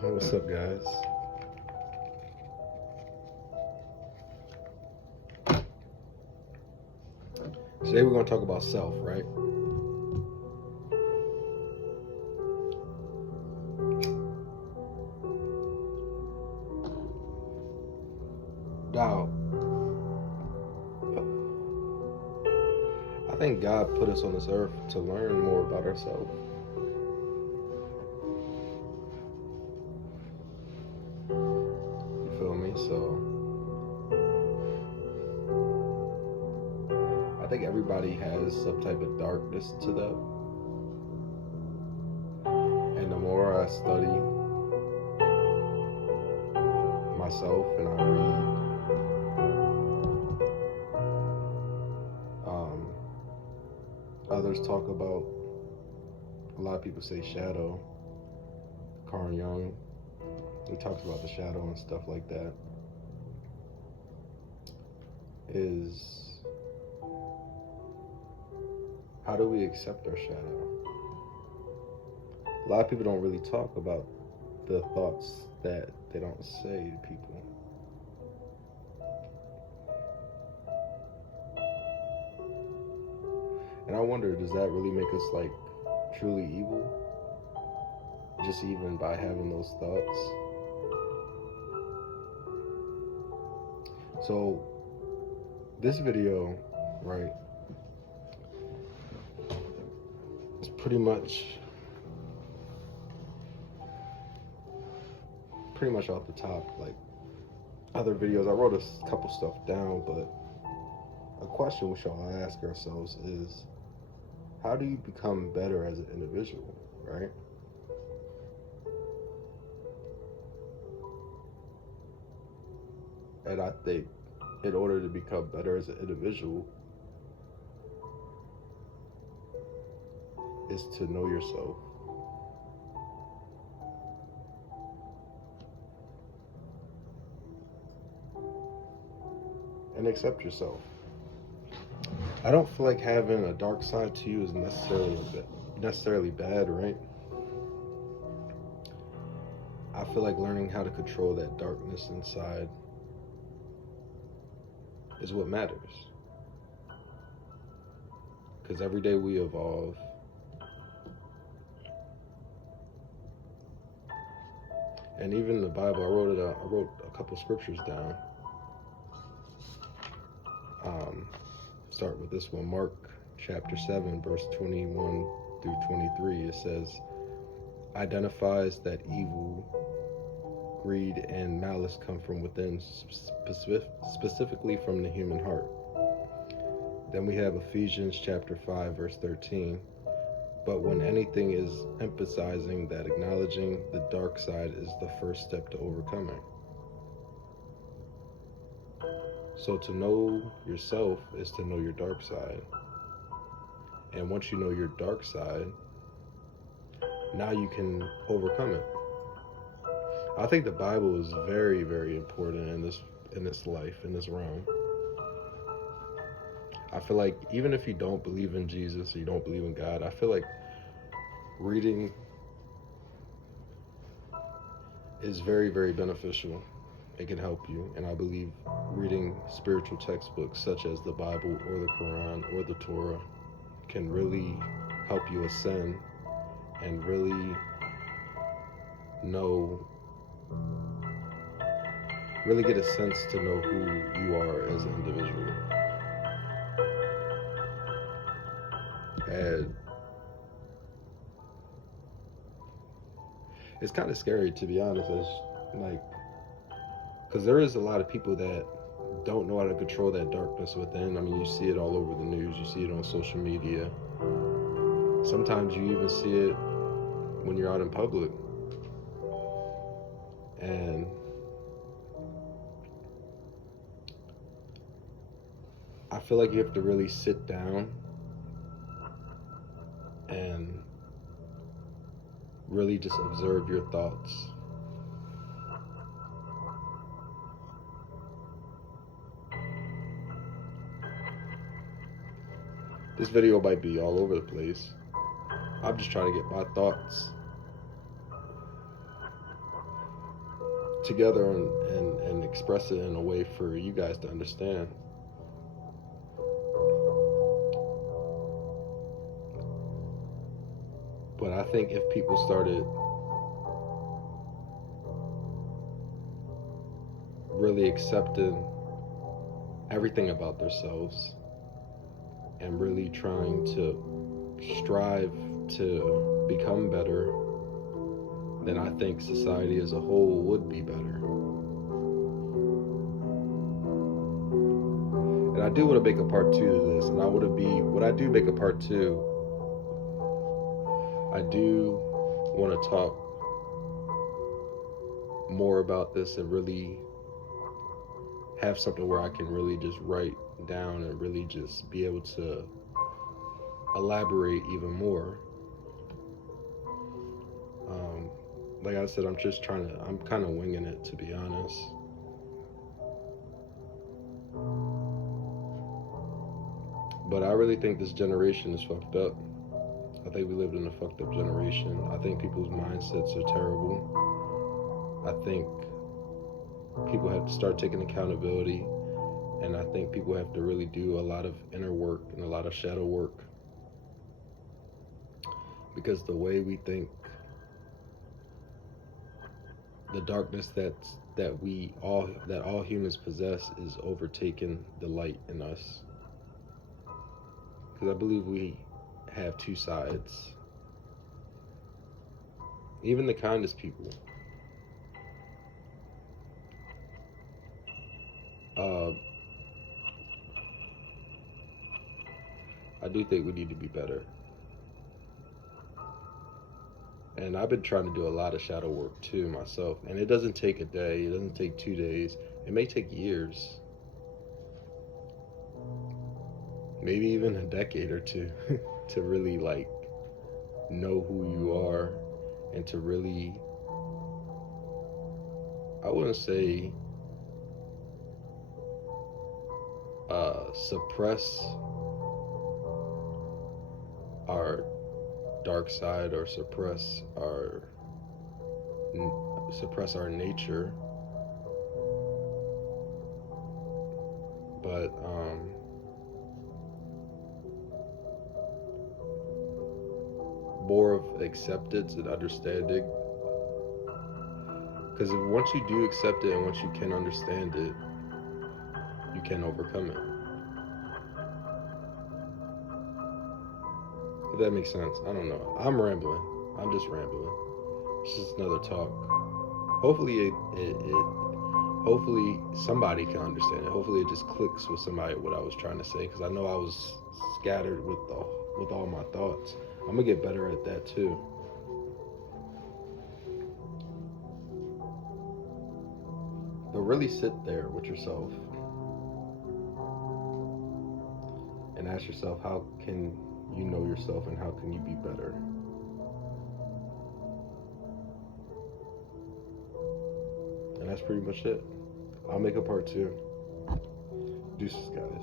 What's up, guys? Today we're going to talk about self, right? Now, I think God put us on this earth to learn more about ourselves. You feel me? So, I think everybody has some type of darkness to them. And the more I study myself and I read, others talk about, a lot of people say shadow. Carl Jung, he talks about the shadow and stuff like that. Is how do we accept our shadow? A lot of people don't really talk about the thoughts that they don't say to people. And I wonder, does that really make us like truly evil? Just even by having those thoughts? So, this video, right, is pretty much off the top. Like other videos, I wrote a couple stuff down, but a question we should all ask ourselves is, how do you become better as an individual, right? And I think in order to become better as an individual is to know yourself. And accept yourself. I don't feel like having a dark side to you is necessarily bad, right? I feel like learning how to control that darkness inside is what matters. Because every day we evolve. And even in the Bible, I wrote a couple scriptures down. Start with this one, Mark chapter 7, verse 21 through 23. It says, identifies that evil, greed, and malice come from within, specifically from the human heart. Then we have Ephesians chapter 5, verse 13. But when anything is emphasizing that acknowledging the dark side is the first step to overcoming. So to know yourself is to know your dark side. And once you know your dark side, now you can overcome it. I think the Bible is very, very important in this life, in this realm. I feel like even if you don't believe in Jesus or you don't believe in God, I feel like reading is very, very beneficial. It can help you. And I believe reading spiritual textbooks such as the Bible or the Quran or the Torah can really help you ascend and really get a sense to know who you are as an individual. And it's kind of scary, to be honest, because there is a lot of people that don't know how to control that darkness within. I mean, you see it all over the news, you see it on social media. Sometimes you even see it when you're out in public. And I feel like you have to really sit down and really just observe your thoughts. This video might be all over the place. I'm just trying to get my thoughts together and express it in a way for you guys to understand. But I think if people started really accepting everything about themselves and really trying to strive to become better, then I think society as a whole would be better. And I do want to make a part 2 to this, and when I do make a part 2, I do want to talk more about this and really have something where I can really just write down and really just be able to elaborate even more. Like I said, I'm kind of winging it, to be honest. But I really think this generation is fucked up. I think we live in a fucked up generation. I think people's mindsets are terrible. I think people have to start taking accountability, and I think people have to really do a lot of inner work and a lot of shadow work, because the way we think, the darkness that all humans possess is overtaking the light in us. Because I believe we have two sides. Even the kindest people. I do think we need to be better. And I've been trying to do a lot of shadow work too myself. And it doesn't take a day, it doesn't take 2 days. It may take years. Maybe even a decade or two to really know who you are, and to really, I wouldn't say suppress our dark side or suppress our nature, but more of acceptance and understanding. Because once you do accept it and once you can understand it, you can overcome it. If that makes sense. I don't know. I'm rambling. I'm just rambling. It's just another talk. Hopefully hopefully somebody can understand it. Hopefully it just clicks with somebody what I was trying to say, because I know I was scattered with all my thoughts. I'm gonna get better at that too. But really sit there with yourself and ask yourself, how can you know yourself and how can you be better? And that's pretty much it. I'll make a part 2. Deuces, guys.